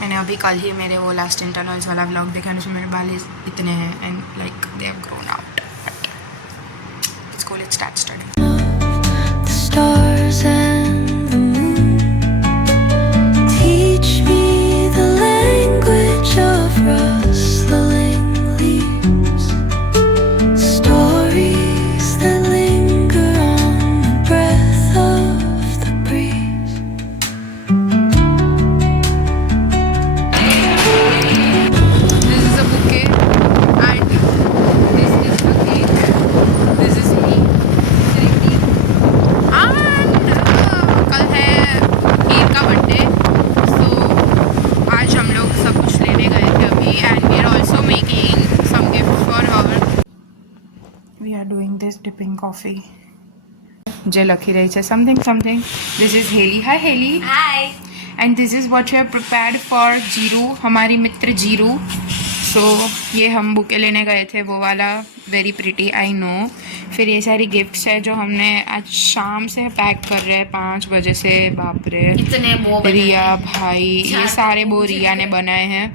मैंने अभी कल ही मेरे वो लास्ट इंटरनल्स वाला व्लॉग देखा, उसमें मेरे बाल इतने हैं and like they have grown out. But let's go, let's start study. Dipping coffee. જે લખી રહી છે something. This is Haley. Hi Haley. Hi. And this is what we have prepared for Giroud, हमारी मित्र जीरू. So ये हम बुके लेने गए थे, वो वाला वेरी प्रिटी आई नो. फिर ये सारी गिफ्ट्स है जो हमने आज शाम से पैक कर रहे हैं 5 बजे से. बाप रे इतने वो रिया भाई, ये सारे वो रिया ने बनाए हैं.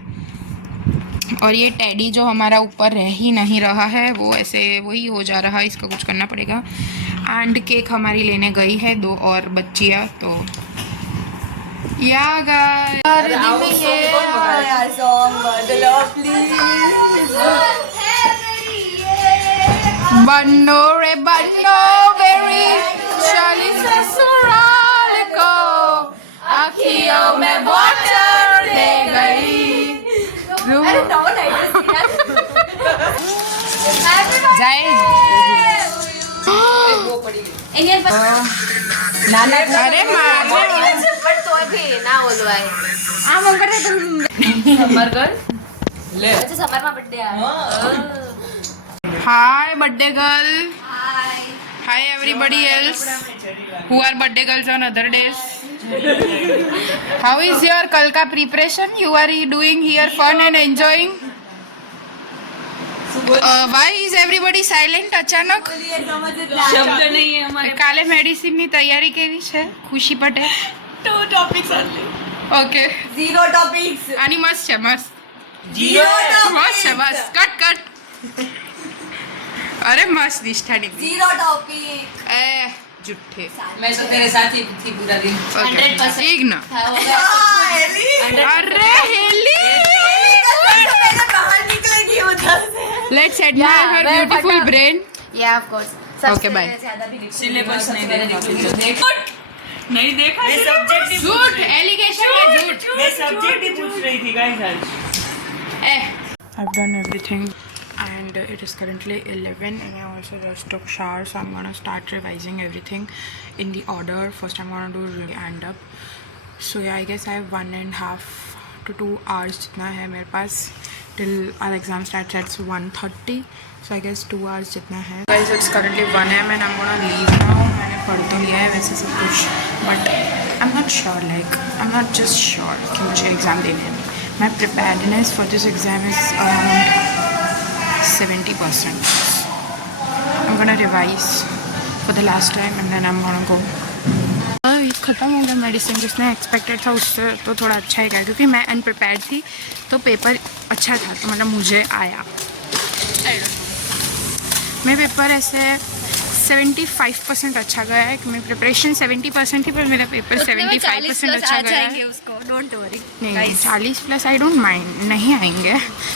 और ये टेडी जो हमारा ऊपर रह ही नहीं रहा है, वो ऐसे वही हो जा रहा है, इसका कुछ करना पड़ेगा. एंड केक हमारी लेने गई है 2 और बच्चियाँ. तो या बन्नो रे बन्नो बेरी चली ससुराल को, आँखियों में वाटर दे गई. अरे hi birthday girl. Hi everybody else who are birthday girls on other days. How is your कल का preparation? You are doing here fun and enjoying. Why is everybody silent અચાનક? શબ્દ નહીં હે અમારે. કાલે મેડિસિન ની તૈયારી કેવી છે ખુશી પટેલ? 2 topics only. ઓકે 0 topics. આની મસ્ત છે, મસ્ત 0 મસ્ત છે, મસ્ત કટ. અરે મસ્ત નિષ્ઠાની 0 topic. એ झूठे. मैं तो तेरे साथ ही थी पूरा दिन. 100% इग्ना. अरे हेली बाहर निकलेगी उधर से. Let's admire her beautiful brain. Yeah, of course. Okay, bye. Syllabus नहीं देखा. नहीं देखा. मैं सब्जेक्ट झूठ एलिगेशन है, झूठ. मैं सब्जेक्ट ही पूछ रही थी गाइस आज. I've done everything and it is currently 11 and I also just took shower, so I'm gonna start revising everything in the order. First I'm gonna do end up. So yeah, I guess I have 1.5 to 2 hours जितना है मेरे पास till our exam starts at 1:30. So I guess 2 hours जितना है. Guys, it's currently 1 AM and I'm gonna leave now. मैंने पढ़ तो लिया है वैसे सब कुछ, but I'm not sure, like I'm not just sure कि मुझे exam देने हैं. My preparedness for this exam is around 70%. I'm gonna revise for the last time and then I'm gonna go. ख़त्म हो गया मेडिसिन, जिसने एक्सपेक्टेड था उससे तो थोड़ा अच्छा ही गया, क्योंकि मैं अनप्रिपेयर्ड थी तो पेपर अच्छा था, तो मतलब मुझे आया। मेरा पेपर ऐसे 75% अच्छा गया है, कि मेरी प्रिपरेशन 70% थी, पर मेरा पेपर 75% अच्छा गया है। उसको डोंट वरी। नहीं 40+ आई डोंट माइंड, नहीं आएंगे,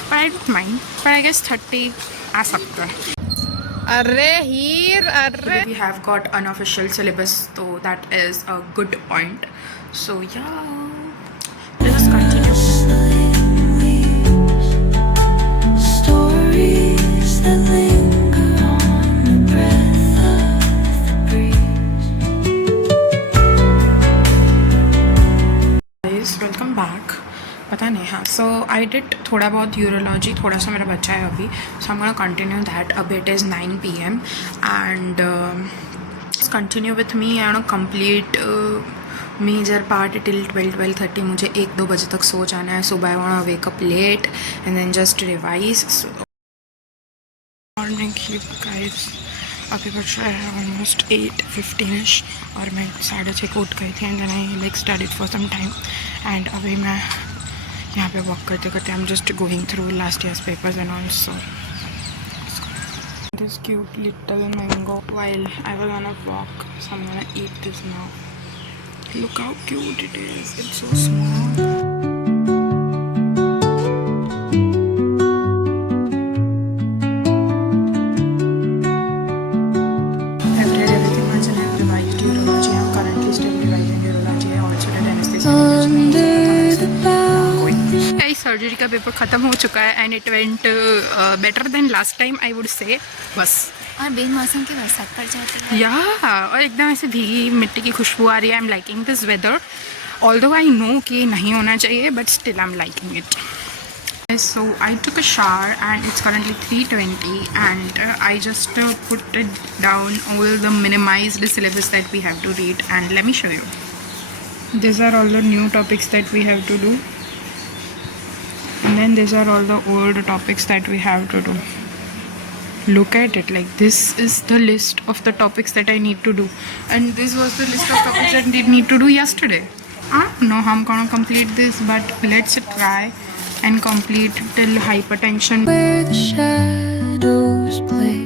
पर आई डोंट माइंड, पर आई गेस 30 आ सकता है। अरे हीर अरे We have got unofficial syllabus, so that is a good point. So yeah, let us continue. Stories that linger on the breath of the breeze. Guys, welcome back. पता नहीं, हाँ, सो I did थोड़ा बहुत यूरोलॉजी, थोड़ा सा मेरा बच्चा है अभी, so I am gonna continue that. अभी it is 9 PM and continue with me and complete major part till 12-12:30. मुझे 1-2 बजे तक सो जाना है. सुबह I want to wake up late and then just revise. Morning guys, अभी बच रहा है ऑलमोस्ट 8:15 और मैं 6:30 को उठ गई थी and then I like studied for some time. And अभी मैं यहाँ पे वॉक करते करते I am just going through last years papers and also this cute little mango while I was on a walk, so I'm gonna eat this now. Look how cute it is. It's so small. I've read everything once and I've revised urology. I'm currently still revising urology. I also did anesthesia. Surgery का पेपर ख़त्म हो चुका है and it went better than last time, I would say. बस और बेन मौसम के बरसात पड़ जाती है। या और एकदम ऐसे भीगी मिट्टी की खुशबू आ रही है. I am liking this weather, although I know कि नहीं होना चाहिए, but still I am liking it. So I took a shower and it's currently 3:20 and I just put it down all the minimized syllabus that we have to read, and let me show you. These are all the new topics that we have to do, and then these are all the old topics that we have to do. Look at it, like this is the list of the topics that I need to do, and this was the list of topics that I need to do yesterday. I don't know how I'm gonna complete this, but let's try and complete till hypertension. Where the shadows play,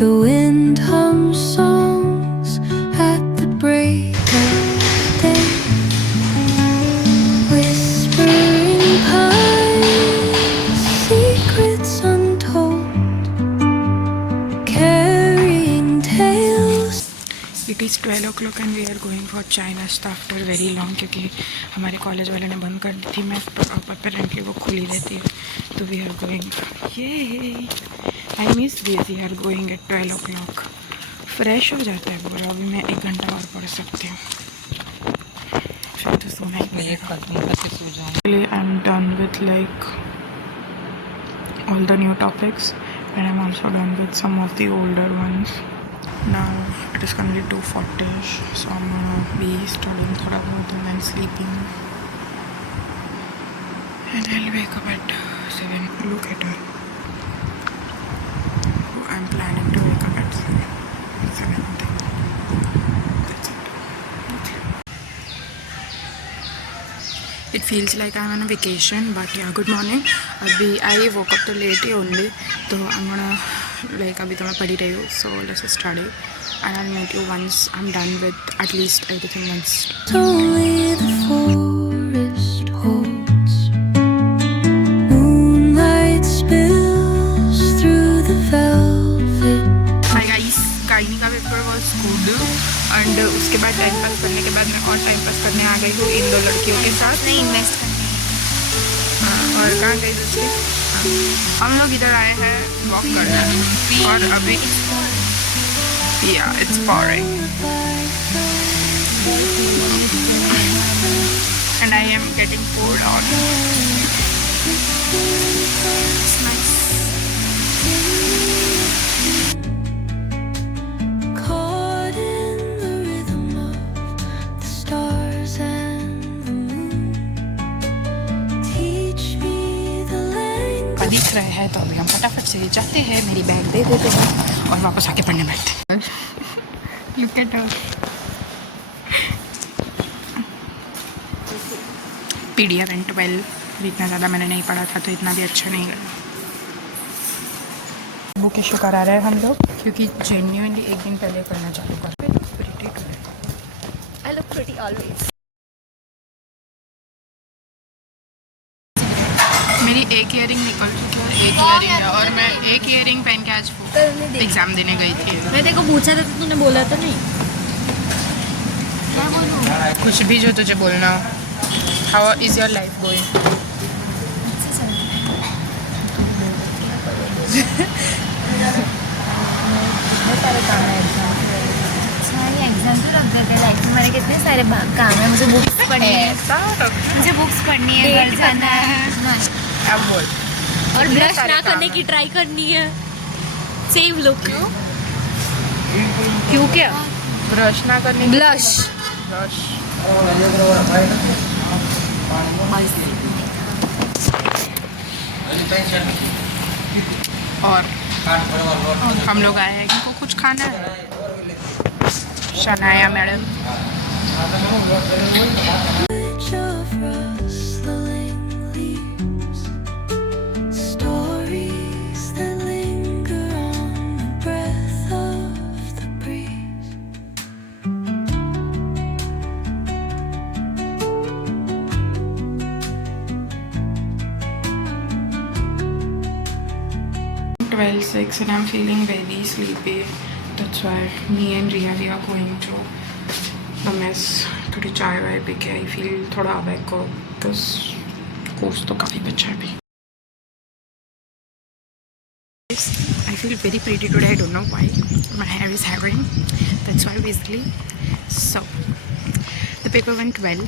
the wind hums songs at the break of day, whispering pines, secrets untold, carrying tales. It is 12 o'clock and we are going for chai nashta after very long, क्योंकि हमारे कॉलेज वाले ने बंद कर दी थी. मैं अपेरेंटली वो खुली रहती है, तो वी आर गोइंग. ये I miss this. We are going at 12 o'clock. Fresh हो जाता है पूरा. अभी मैं 1 घंटा और पढ़ सकती हूँ, फिर तो सोना ही पड़ेगा. I am done with like all the new topics, and I'm also done with some of the older ones. Now it is currently 2:40, so I'm gonna be studying thoda bahut and then sleeping, and I'll wake up at 7. Look at her. I'm planning to wake up at 7. That's it. It feels like I'm on a vacation, but yeah, good morning. अभी I woke up तो late ही only, तो I'm gonna like अभी तो मैं पढ़ी रही हूँ, so let's study and I'll meet you once I'm done with at least everything once. Only the forest holds. Moonlight spills through the velvet. Hi guys, gynae का paper was good and उसके बाद time pass करने के बाद मैं और time pass करने आ गई हूँ इन 2 लड़कियों के साथ. नहीं इन्वेस्ट करनी हाँ, और कहाँ गई दूसरी? हाँ, हम लोग इधर आए हैं वॉक करना, और अभी yeah, it's boring and I am getting poured on. It's nice. Caught in the rhythm of the stars and the moon. Teach me the language. दिख रहे हैं तो अभी हम फटाफट से जाते हैं, मेरी बैग दे देते हैं और वापस आके पढ़ने बैठते हैं. Look at her. PDF and 12 इतना ज़्यादा मैंने नहीं पढ़ा था, तो इतना भी अच्छा नहीं गया। बुक इशू करा रहे हैं हम लोग, क्योंकि जेन्युइनली एक दिन पहले पढ़ना चालू कर। I look pretty always. मेरी एक ईयरिंग निकल चुकी है, एक ईयरिंग है, और मैं एक ईयरिंग पहन के आज एग्ज़ाम देने गई थी। मैं तेरे को पूछा था तो तूने बोला तो नहीं। क्या बोलूँ? कुछ भी जो तुझे बोलना हो। How is your life going? Exam तो रख देते लाइफ में। मेरे कितने सारे काम है, मुझे बुक्स पढ़नी है, मुझे बुक्स पढ़नी है, घर जाना है अब बोल। और ब्रश ना करने की ट्राई करनी है। Same look. क्यों क्या? ब्रश ना करने, ब्लश। ब्रश। और हम लोग आए हैं, इनको कुछ खाना है। Shanaya madam. Which of rustling leaves, stories that linger on the breath of the breeze. Twelve 6 and I'm feeling very sleepy. That's why me and Riya we are going to the mess. थोड़ी चाय Y P के I feel थोड़ा अवेक हो, because course तो काफ़ी बचा है अभी। I feel very pretty today. I don't know why. My hair is hairing. That's why basically. So the paper went well.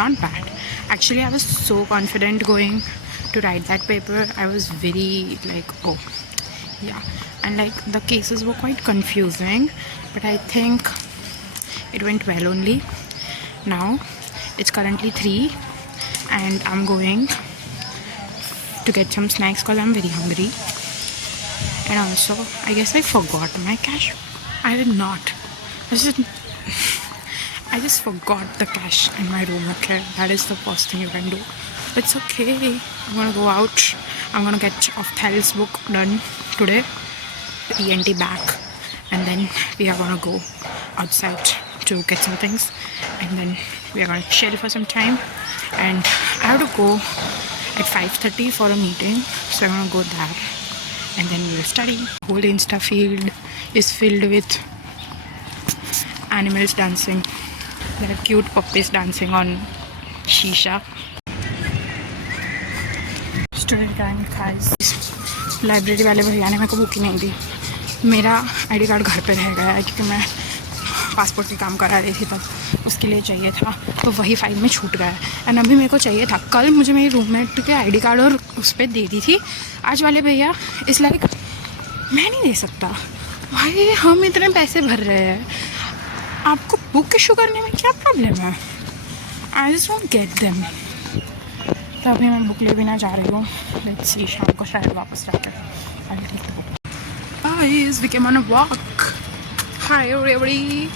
Not bad. Actually, I was so confident going to write that paper. I was very like, oh, yeah. And like the cases were quite confusing, but I think it went well only. Now it's currently 3 and I'm going to get some snacks because I'm very hungry. And also, I guess I forgot my cash. I did not. I just forgot the cash in my room. Okay, that is the worst thing you can do. It's okay. I'm gonna go out. I'm gonna get Ophthal's book done today, the ENT back, and then we are gonna go outside to get some things, and then we are gonna chill for some time. And I have to go at 5:30 for a meeting, so I'm gonna go there. And then we'll study. Whole Insta field is filled with animals dancing. There are cute puppies dancing on shisha. Student time guys. Library वाले भैया ने मेरे को बुक ही नहीं दी। मेरा ID card घर पे रह गया है, क्योंकि मैं पासपोर्ट की काम करा रही थी तब, उसके लिए चाहिए था, तो वही फाइल में छूट गया है। एंड अभी मेरे को चाहिए था, कल मुझे मेरी रूममेट के आईडी कार्ड और उस पर दे दी थी। आज वाले भैया इस लाइक मैं नहीं दे सकता भाई, हम इतने पैसे भर रहे हैं, आपको बुक इशू करने में क्या प्रॉब्लम है? I just won't get them. तो अभी मैं बुक ले भी ना जा रही हूँ। लेट्स सी, शाम को शायद वापस जाकर I will take the book. Guys, we came on a walk. Hi everybody.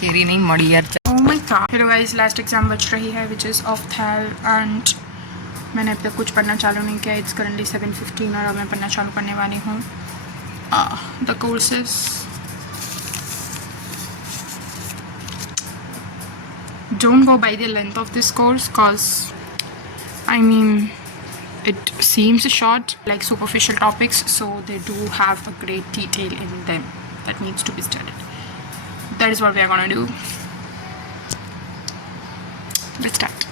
केरी नहीं मड़ी यार। Oh my god. Hello guys, last exam बच रही है विच इज़ ऑफ्थैल, एंड मैंने अब तक कुछ पढ़ना चालू नहीं किया। इट्स करंटली 7:15 और अब मैं पढ़ना चालू करने वाली हूँ। The courses don't go by the length of this course, cause I mean it seems short, like superficial topics, so they do have a great detail in them that needs to be studied. That is what we are gonna do. Let's start.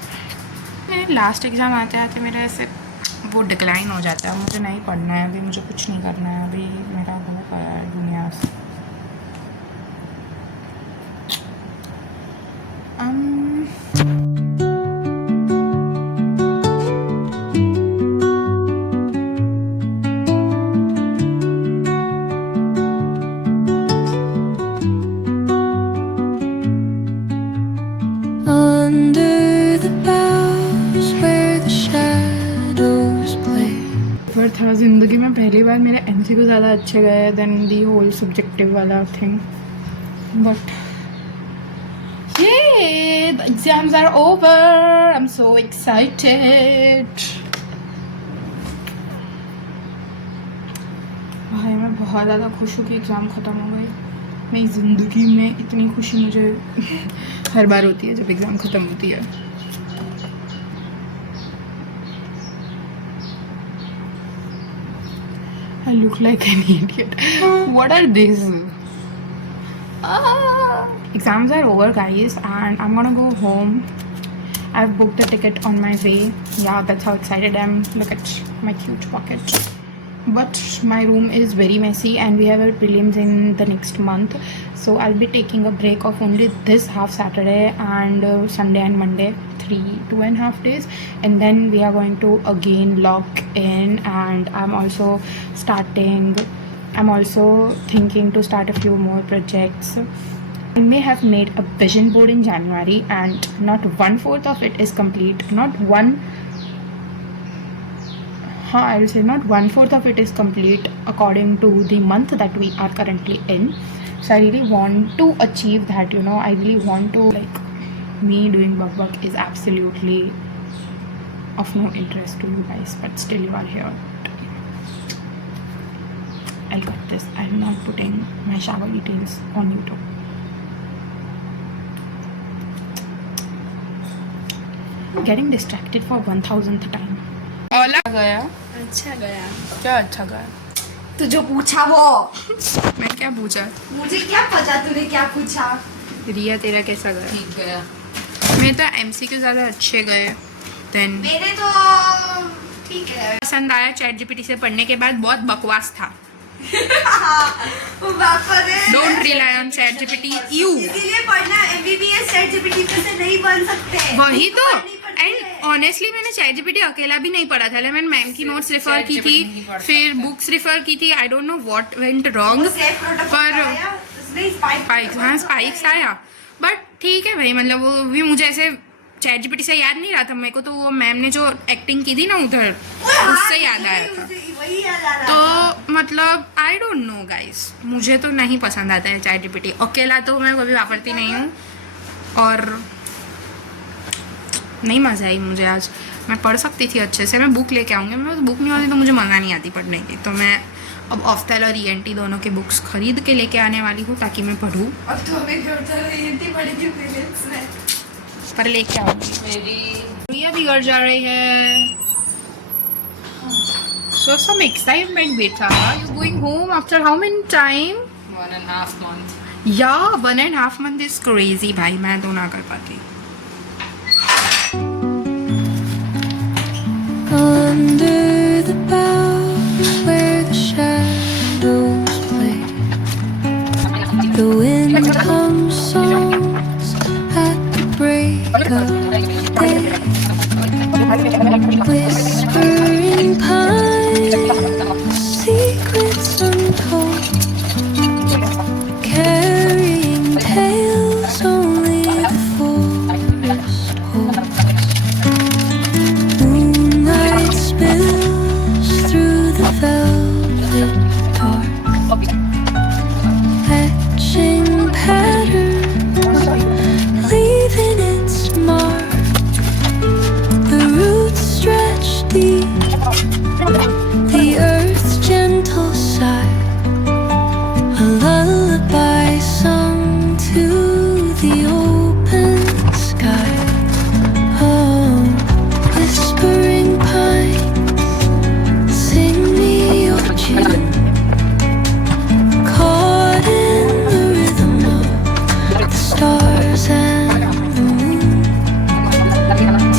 मेरे last exam आते आते मेरा ऐसे वो डिक्लाइन हो जाता है। मुझे नहीं पढ़ना है अभी, मुझे कुछ नहीं करना है अभी, मेरा बहुत पड़ा है दुनिया से। Under the boughs where the shadows play. पर था ज़िंदगी में पहली बार मेरे MCQ ज़्यादा अच्छे गए देन दी होल सब्जेक्टिव वाला थिंग, बट ये the exams are over. I'm so excited. भाई मैं बहुत ज़्यादा खुश हूँ कि एग्ज़ाम ख़त्म हो गए. मेरी ज़िंदगी में इतनी खुशी मुझे हर बार होती है जब एग्ज़ाम ख़त्म होती है. I look like an idiot. What are these? Exams are over, guys, and I'm gonna go home. I've booked the ticket on my way. Yeah, that's how excited I am. Look at my cute pocket. But my room is very messy and we have our prelims in the next month, so I'll be taking a break of only this half Saturday and Sunday and Monday, 2.5 days, and then we are going to again lock in. And I'm also thinking to start a few more projects. I may have made a vision board in January and not 1/4 of it is complete. I will say not 1/4 of it is complete according to the month that we are currently in. So I really want to achieve that, you know. I really want to, like, me doing bug is absolutely of no interest to you guys, but still you are here. I'll cut this. I'm not putting my shower details on YouTube. Getting distracted for 1000th time. ओला गया. अच्छा गया. क्या अच्छा गया? तू जो पूछा वो. मैं क्या पूछा? मुझे क्या पता तूने क्या पूछा. रिया तेरा कैसा गया? ठीक गया. मेरे तो MCQ ज़्यादा अच्छे गए. देन मेरे तो ठीक है. पसंद आया ChatGPT से पढ़ने के बाद. बहुत बकवास था. Don't rely on ChatGPT. You इसीलिए पढ़ना MBBS ChatGPT पे से नहीं बन सकते. वही तो. एंड ऑनेस्टली मैंने ChatGPT अकेला भी नहीं पढ़ा था. मैंने मैम की नोट्स रिफर की थी, फिर बुक्स रिफर की थी. I don't know what went wrong, पर स्पाइक्स आया. बट ठीक है भाई, मतलब वो भी मुझे ऐसे ChatGPT से याद नहीं रहा था. मेरे को तो वो मैम ने जो एक्टिंग की थी ना उधर, उससे याद आया था. तो मतलब आई डोंट नो गाइस, मुझे तो नहीं पसंद आता है ChatGPT. अकेला तो मैं कभी वापरती नहीं हूँ और नहीं मज़ा आई मुझे. आज मैं पढ़ सकती थी अच्छे से. मैं बुक लेके आऊँगी. मैं बुक नहीं होती तो मुझे मज़ा नहीं आती पढ़ने की. तो मैं अब ऑफ्थेल और ENT दोनों के बुक्स खरीद के लेके आने वाली हूँ ताकि मैं पढ़ूँ. अब तो हमें ENT पढ़ेगी प्रीलिम्स में. पर लेके आऊँगी. रिया भी घर जा रही है. So some excitement beta. You going home after how many time? 1.5 months. Yeah, 1.5 month is crazy भाई. मैं तो ना कर पाती. Under the boughs where the shadows play, the wind hums songs at the break of day, whispering pines, secrets untold, carrying tales only the forest holds. Moonlight spills through the velvet dark, etching patterns, leaving its mark. The roots stretch deep, the earth's gentle sigh, a lullaby sung to the open sky. Oh, whispering pines, sing me your tune, caught in the rhythm of the stars and the moon.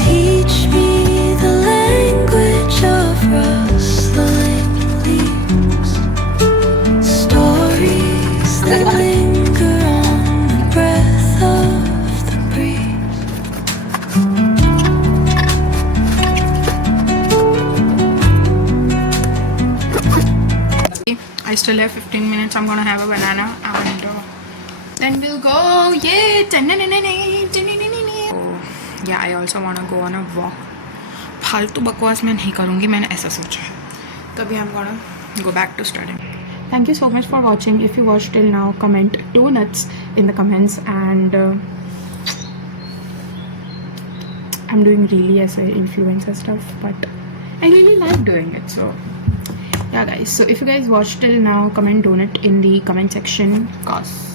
Teach me the language of rustling leaves, stories that linger on the breath of the breeze. I still have 15 minutes. I'm gonna have a banana and then we'll go. Yay! Yeah, I also wanna go on a walk. फालतू बकवास मैं नहीं करूँगी. मैंने ऐसा सोचा है. तभी I'm gonna go back to studying. Thank you so much for watching. If you watched till now, comment 2 nuts in the comments and I'm doing really as a influencer stuff, but I really like doing it. So yeah guys, so if you guys watched till now, comment donut in the comment section, cause